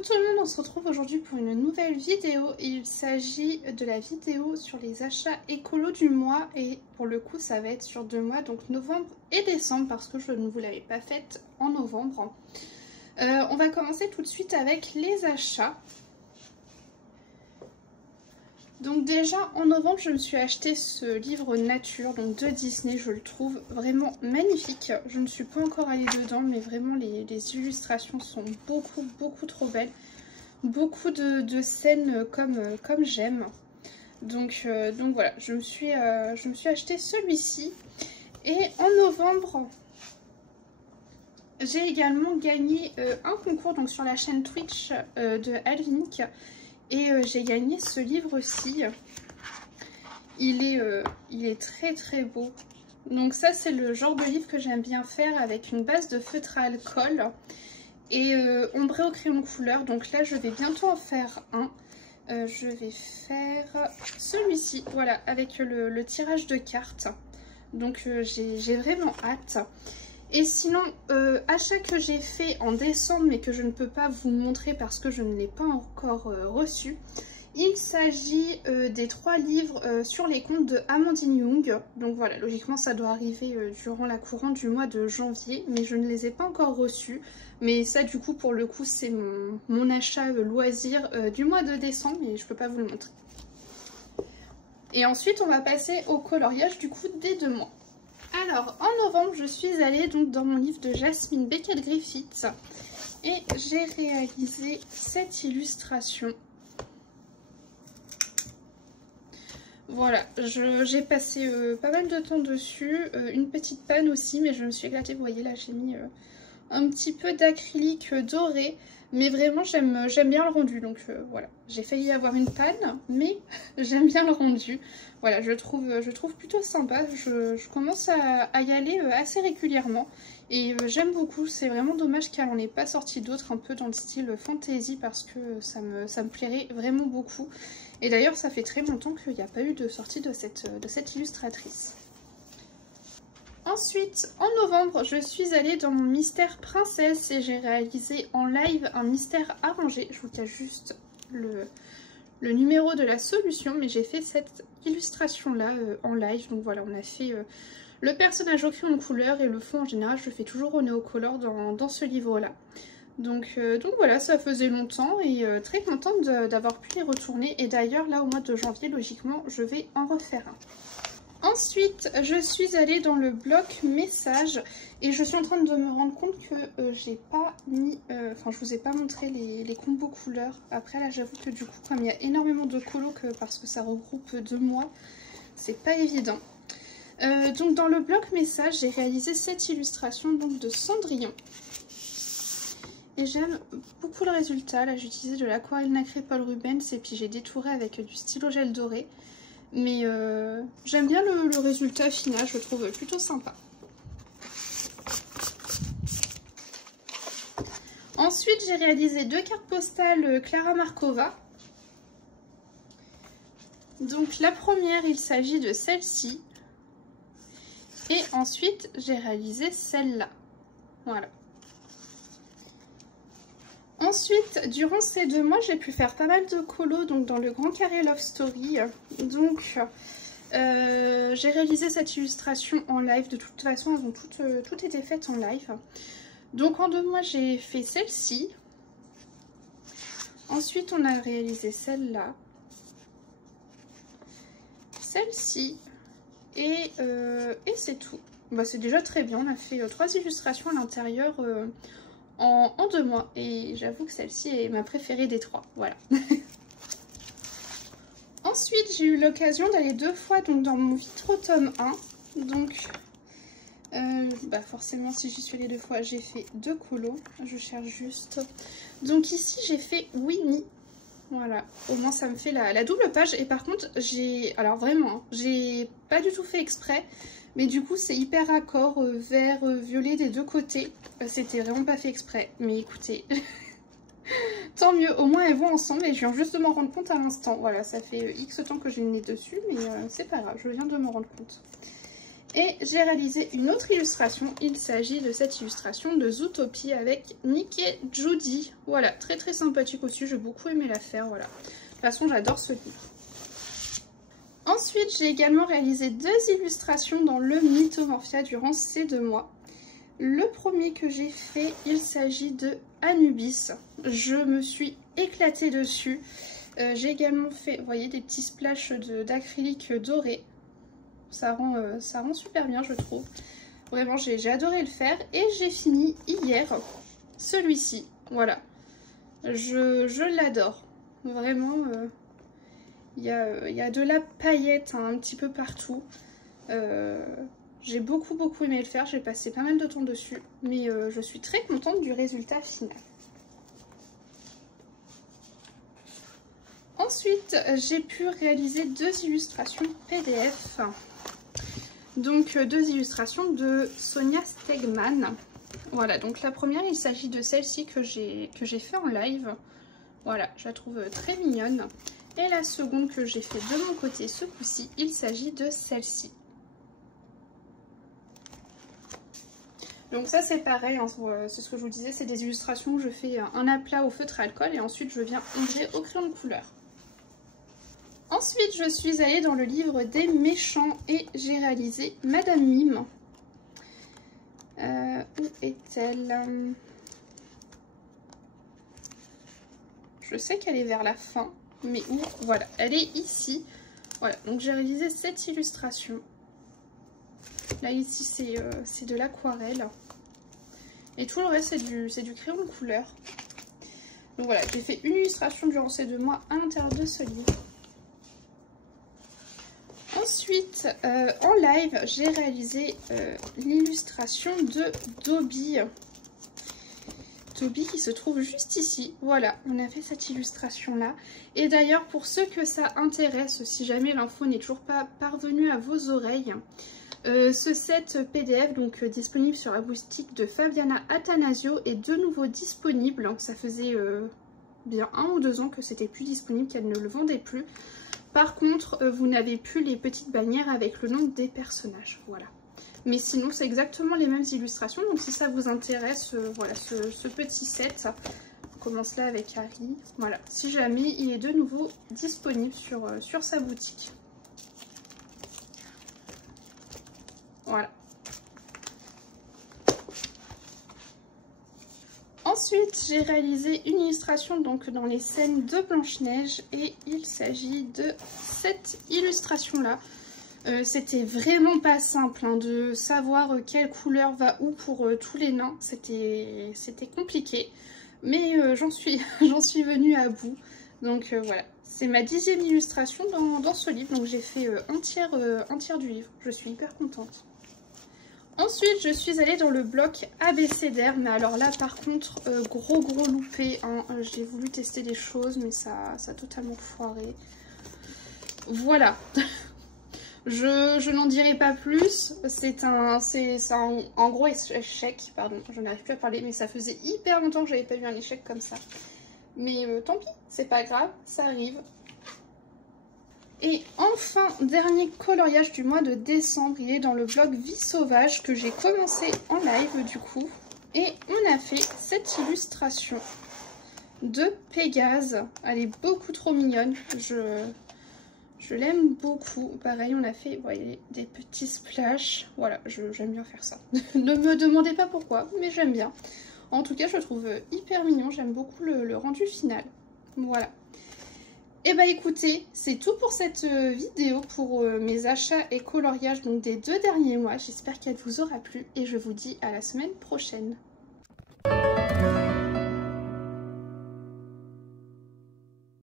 tout le monde, on se retrouve aujourd'hui pour une nouvelle vidéo. Il s'agit de la vidéo sur les achats écolos du mois et pour le coup ça va être sur 2 mois, donc novembre et décembre parce que je ne vous l'avais pas faite en novembre. On va commencer tout de suite avec les achats. Donc déjà en novembre je me suis acheté ce livre nature donc de Disney, je le trouve vraiment magnifique. Je ne suis pas encore allée dedans mais vraiment les illustrations sont beaucoup trop belles. Beaucoup de scènes comme j'aime. Donc voilà, je me suis acheté celui-ci. Et en novembre, j'ai également gagné un concours donc sur la chaîne Twitch de Alvink. Et j'ai gagné ce livre-ci. Il est très beau. Donc ça c'est le genre de livre que j'aime bien faire avec une base de feutre à alcool et ombré au crayon couleur. Donc là je vais bientôt en faire un. Je vais faire celui-ci, voilà, avec le tirage de cartes. Donc j'ai vraiment hâte. Et sinon, achat que j'ai fait en décembre mais que je ne peux pas vous montrer parce que je ne l'ai pas encore reçu. Il s'agit des 3 livres sur les contes de Amandine Young. Donc voilà, logiquement ça doit arriver durant la courante du mois de janvier, mais je ne les ai pas encore reçus. Mais ça du coup pour le coup c'est mon achat loisir du mois de décembre, mais je ne peux pas vous le montrer. Et ensuite on va passer au coloriage du coup des 2 mois. Alors en novembre je suis allée donc dans mon livre de Jasmine Beckett-Griffith et j'ai réalisé cette illustration. Voilà, j'ai passé pas mal de temps dessus, une petite panne aussi, mais je me suis éclatée. Vous voyez là j'ai mis un petit peu d'acrylique doré, mais vraiment j'aime bien le rendu. Donc voilà, j'ai failli avoir une panne, mais j'aime bien le rendu. Voilà, je trouve plutôt sympa, je commence à y aller assez régulièrement. Et j'aime beaucoup, c'est vraiment dommage qu'elle n'en ait pas sorti d'autres un peu dans le style fantasy parce que ça me plairait vraiment beaucoup. Et d'ailleurs ça fait très longtemps qu'il n'y a pas eu de sortie de cette illustratrice. Ensuite, en novembre, je suis allée dans mon mystère princesse et j'ai réalisé en live un mystère arrangé. Je vous cache juste le numéro de la solution, mais j'ai fait cette illustration là en live. Donc voilà, on a fait le personnage au crayon de couleur et le fond en général je le fais toujours au néocolor dans ce livre là. Donc voilà, ça faisait longtemps et très contente d'avoir pu les retourner. Et d'ailleurs là au mois de janvier logiquement je vais en refaire un. Ensuite je suis allée dans le bloc message et je suis en train de me rendre compte que j'ai pas mis, enfin je vous ai pas montré les combos couleurs. Après là j'avoue que du coup comme il y a énormément de colos parce que ça regroupe 2 mois, c'est pas évident. Donc dans le bloc message j'ai réalisé cette illustration donc de Cendrillon. Et j'aime beaucoup le résultat. Là j'ai utilisé de l'aquarelle nacrée Paul Rubens et puis j'ai détouré avec du stylo gel doré. Mais j'aime bien le résultat final, je le trouve plutôt sympa. Ensuite j'ai réalisé 2 cartes postales Clara Markova. Donc la première il s'agit de celle-ci. Et ensuite j'ai réalisé celle-là. Voilà. Ensuite, durant ces 2 mois, j'ai pu faire pas mal de colos donc dans le Grand Carré Love Story. Donc, j'ai réalisé cette illustration en live. De toute façon, elles ont toutes été faites en live. Donc, en 2 mois, j'ai fait celle-ci. Ensuite, on a réalisé celle-là. Celle-ci. Et c'est tout. Bah, c'est déjà très bien. On a fait 3 illustrations à l'intérieur en 2 mois et j'avoue que celle-ci est ma préférée des 3, voilà. Ensuite j'ai eu l'occasion d'aller 2 fois donc dans mon Vitro tome 1, donc bah forcément si j'y suis allée 2 fois j'ai fait 2 colos, je cherche juste. Donc ici j'ai fait Winnie, voilà, au moins ça me fait la double page. Et par contre j'ai, alors vraiment hein, j'ai pas du tout fait exprès, mais du coup c'est hyper raccord, vert, violet des 2 côtés. C'était vraiment pas fait exprès, mais écoutez, tant mieux, au moins elles vont ensemble et je viens juste de m'en rendre compte à l'instant. Voilà, ça fait X temps que j'ai le nez dessus, mais c'est pas grave, je viens de me rendre compte. Et j'ai réalisé une autre illustration. Il s'agit de cette illustration de Zootopie avec Nick et Judy. Voilà, très très sympathique aussi. J'ai beaucoup aimé la faire. Voilà. De toute façon, j'adore ce livre. Ensuite, j'ai également réalisé 2 illustrations dans le Mythomorphia durant ces 2 mois. Le premier que j'ai fait, il s'agit de Anubis. Je me suis éclatée dessus. J'ai également fait, vous voyez, des petits splashes d'acrylique doré. Ça rend super bien, je trouve. Vraiment, j'ai adoré le faire. Et j'ai fini hier celui-ci. Voilà. Je l'adore. Vraiment, il y a de la paillette hein, un petit peu partout. J'ai beaucoup aimé le faire. J'ai passé pas mal de temps dessus. Mais je suis très contente du résultat final. Ensuite, j'ai pu réaliser 2 illustrations PDF. Donc 2 illustrations de Sonia Stegman. Voilà, donc la première, il s'agit de celle-ci que j'ai fait en live. Voilà, je la trouve très mignonne. Et la seconde que j'ai fait de mon côté ce coup-ci, il s'agit de celle-ci. Donc ça c'est pareil, hein, c'est ce que je vous disais, c'est des illustrations où je fais un aplat au feutre à alcool et ensuite je viens ombrer au crayon de couleur. Ensuite, je suis allée dans le livre des méchants et j'ai réalisé Madame Mime. Où est-elle? Je sais qu'elle est vers la fin, mais où? Voilà, elle est ici. Voilà, donc j'ai réalisé cette illustration. Là, ici, c'est de l'aquarelle. Et tout le reste, c'est du crayon de couleur. Donc voilà, j'ai fait une illustration durant ces 2 mois à l'intérieur de ce livre. Ensuite, en live, j'ai réalisé l'illustration de Dobby. Dobby qui se trouve juste ici. Voilà, on a fait cette illustration-là. Et d'ailleurs, pour ceux que ça intéresse, si jamais l'info n'est toujours pas parvenue à vos oreilles, ce set PDF, donc disponible sur la boutique de Fabiana Attanasio, est de nouveau disponible. Donc, ça faisait bien 1 ou 2 ans que c'était plus disponible, qu'elle ne le vendait plus. Par contre, vous n'avez plus les petites bannières avec le nom des personnages, voilà. Mais sinon, c'est exactement les mêmes illustrations, donc si ça vous intéresse, voilà, ce petit set, on commence là avec Harry, voilà. Si jamais, il est de nouveau disponible sur sa boutique. Voilà. Ensuite, j'ai réalisé une illustration donc dans les scènes de Blanche-Neige et il s'agit de cette illustration-là. C'était vraiment pas simple hein, de savoir quelle couleur va où pour tous les nains. C'était compliqué, mais j'en suis venue à bout. Donc voilà, c'est ma 10e illustration dans ce livre. Donc j'ai fait un tiers du livre. Je suis hyper contente. Ensuite, je suis allée dans le bloc abécédaire, mais alors là, par contre, gros loupé. Hein. J'ai voulu tester des choses, mais ça a totalement foiré. Voilà. Je n'en dirai pas plus. C'est en gros échec. Pardon, je n'arrive plus à parler, mais ça faisait hyper longtemps que j'avais pas vu un échec comme ça. Mais tant pis, c'est pas grave, ça arrive. Et enfin, dernier coloriage du mois de décembre, il est dans le blog Vie Sauvage que j'ai commencé en live du coup. Et on a fait cette illustration de Pégase. Elle est beaucoup trop mignonne, je l'aime beaucoup. Pareil, on a fait, vous voyez, des petits splashes. Voilà, j'aime bien faire ça. Ne me demandez pas pourquoi, mais j'aime bien. En tout cas, je le trouve hyper mignon, j'aime beaucoup le rendu final. Voilà. Et bah écoutez, c'est tout pour cette vidéo, pour mes achats et coloriages donc des 2 derniers mois. J'espère qu'elle vous aura plu et je vous dis à la semaine prochaine.